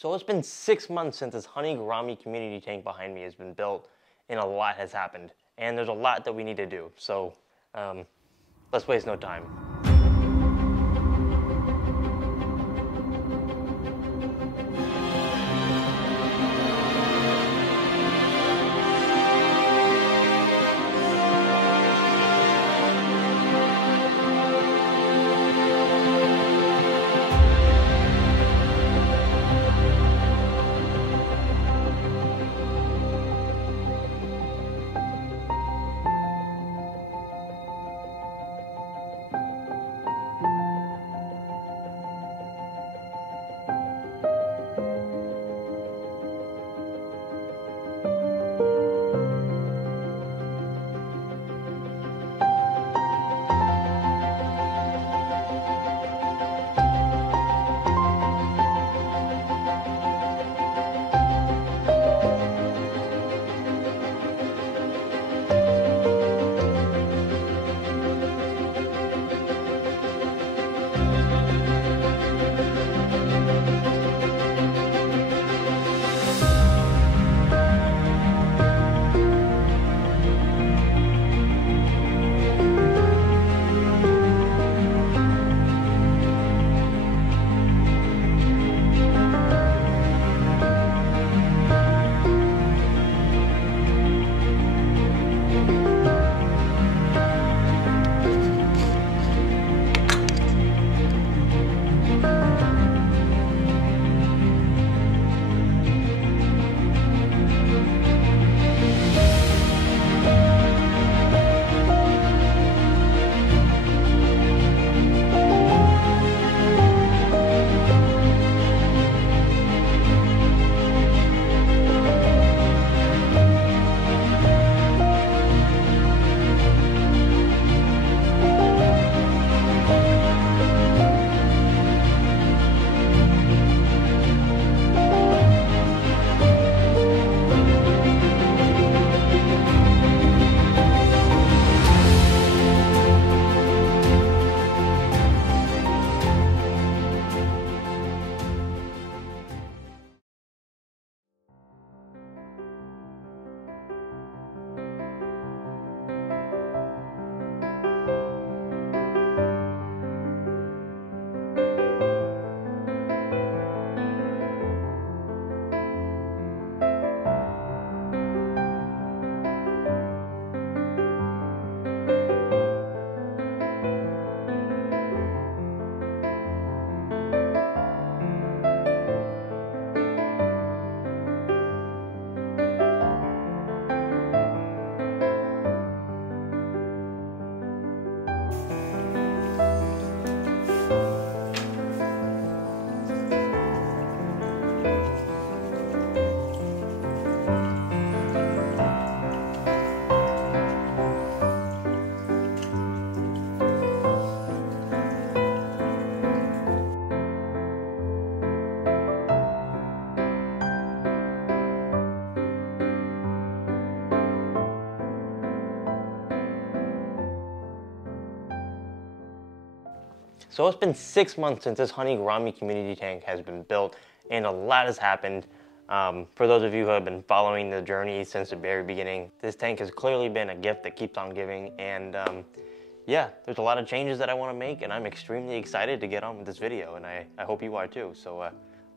So it's been 6 months since this honey gourami community tank behind me has been built, and a lot has happened. And there's a lot that we need to do. So let's waste no time. So it's been 6 months since this honey gourami community tank has been built, and a lot has happened. For those of you who have been following the journey since the very beginning, this tank has clearly been a gift that keeps on giving, and yeah, there's a lot of changes that I want to make, and I'm extremely excited to get on with this video, and I hope you are too. So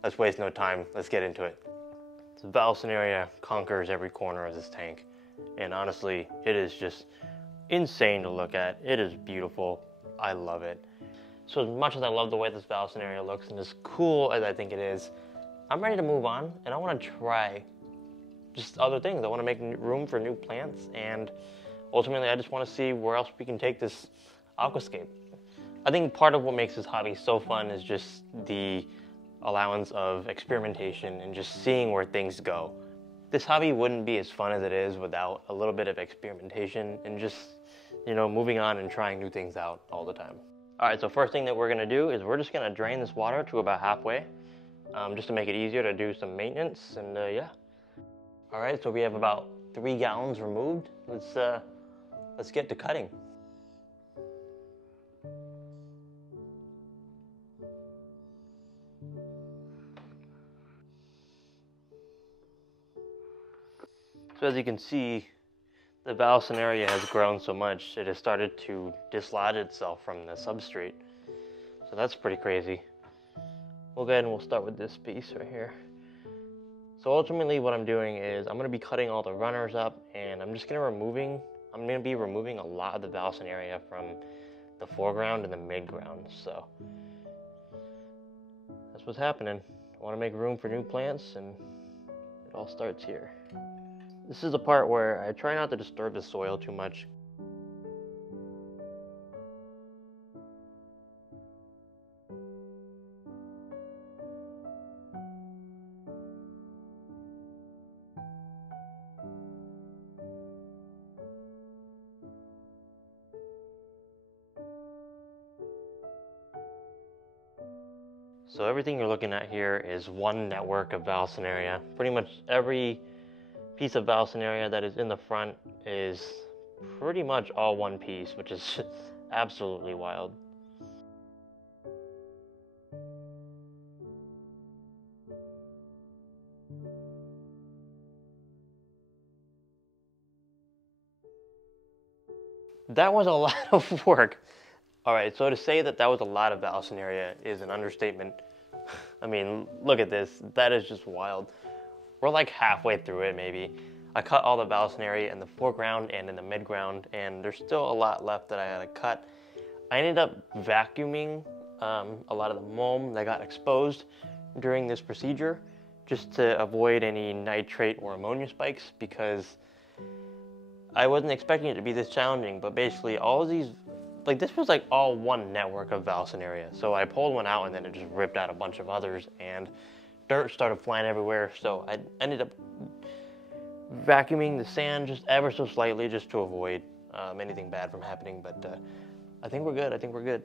let's waste no time, let's get into it. The Valsineria conquers every corner of this tank, and honestly, it is just insane to look at. It is beautiful, I love it. So as much as I love the way this Valsineria looks and as cool as I think it is, I'm ready to move on, and I want to try just other things. I want to make room for new plants, and ultimately I just want to see where else we can take this aquascape. I think part of what makes this hobby so fun is just the allowance of experimentation and just seeing where things go. This hobby wouldn't be as fun as it is without a little bit of experimentation and just, you know, moving on and trying new things out all the time. All right, so first thing that we're gonna do is we're just gonna drain this water to about halfway, just to make it easier to do some maintenance, and yeah. All right, so we have about 3 gallons removed. Let's get to cutting. So as you can see, the Valsineria has grown so much, it has started to dislodge itself from the substrate. So that's pretty crazy. We'll go ahead and we'll start with this piece right here. So ultimately what I'm doing is I'm going to be cutting all the runners up, and I'm going to be removing a lot of the Valsineria from the foreground and the midground. So that's what's happening. I want to make room for new plants, and it all starts here. This is the part where I try not to disturb the soil too much. So everything you're looking at here is one network of Valsineria. Pretty much every piece of Valsineria that is in the front is pretty much all one piece, which is absolutely wild. That was a lot of work. All right, so to say that that was a lot of Valsineria is an understatement. I mean, look at this. That is just wild. We're like halfway through it, maybe. I cut all the Valsineria in the foreground and in the midground, and there's still a lot left that I had to cut. I ended up vacuuming a lot of the mulm that got exposed during this procedure, just to avoid any nitrate or ammonia spikes, because I wasn't expecting it to be this challenging. But basically all of these, like, this was like all one network of Valsineria. So I pulled one out and then it just ripped out a bunch of others, and dirt started flying everywhere. So I ended up vacuuming the sand just ever so slightly, just to avoid anything bad from happening. But I think we're good. I think we're good.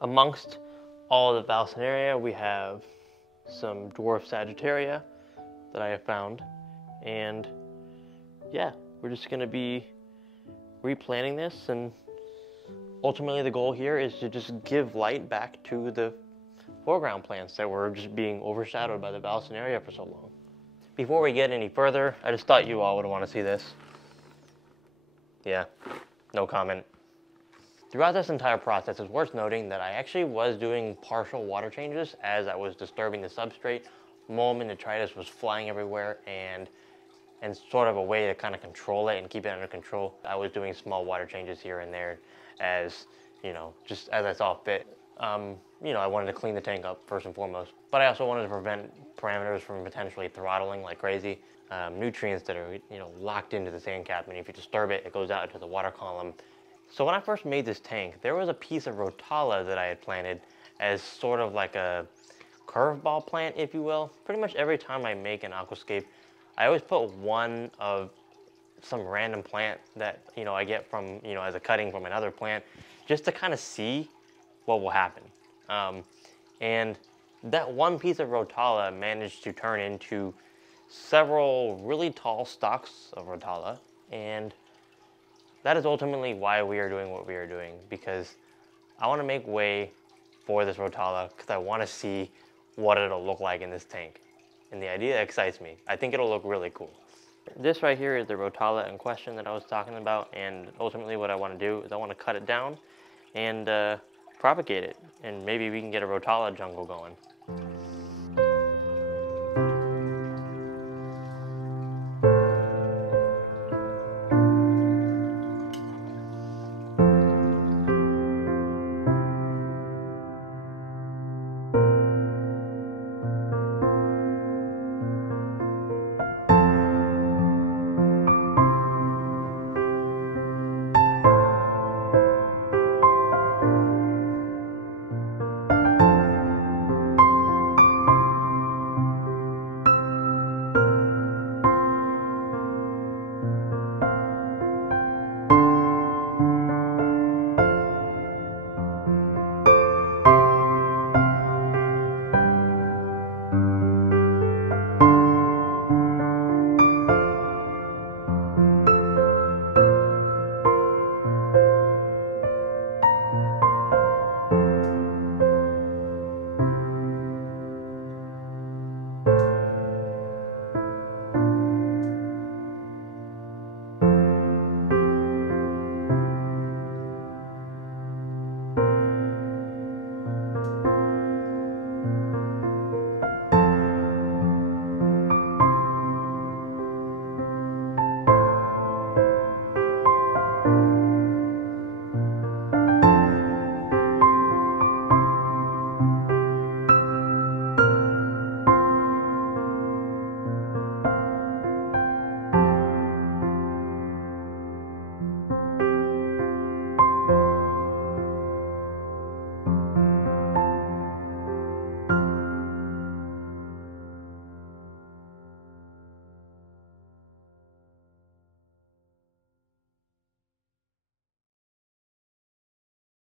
Amongst all the Valsineria, we have some dwarf Sagittaria that I have found. And yeah, we're just going to be replanting this, and ultimately the goal here is to just give light back to the foreground plants that were just being overshadowed by the Valsineria for so long. Before we get any further, I just thought you all would want to see this. Yeah, no comment. Throughout this entire process, it's worth noting that I actually was doing partial water changes as I was disturbing the substrate. Mulm and detritus was flying everywhere, and sort of a way to kind of control it and keep it under control, I was doing small water changes here and there as, you know, just as I saw fit. You know, I wanted to clean the tank up first and foremost, but I also wanted to prevent parameters from potentially throttling like crazy. Nutrients that are, you know, locked into the sand cap, and if you disturb it, it goes out into the water column. So when I first made this tank, there was a piece of Rotala that I had planted as sort of like a curveball plant, if you will. Pretty much every time I make an aquascape, I always put one of some random plant that, you know, I get from, you know, as a cutting from another plant, just to kind of see what will happen. And that one piece of Rotala managed to turn into several really tall stalks of Rotala, and that is ultimately why we are doing what we are doing, because I want to make way for this Rotala, because I want to see what it'll look like in this tank. And the idea excites me. I think it'll look really cool. This right here is the Rotala in question that I was talking about, and ultimately what I want to do is I want to cut it down and propagate it, and maybe we can get a Rotala jungle going.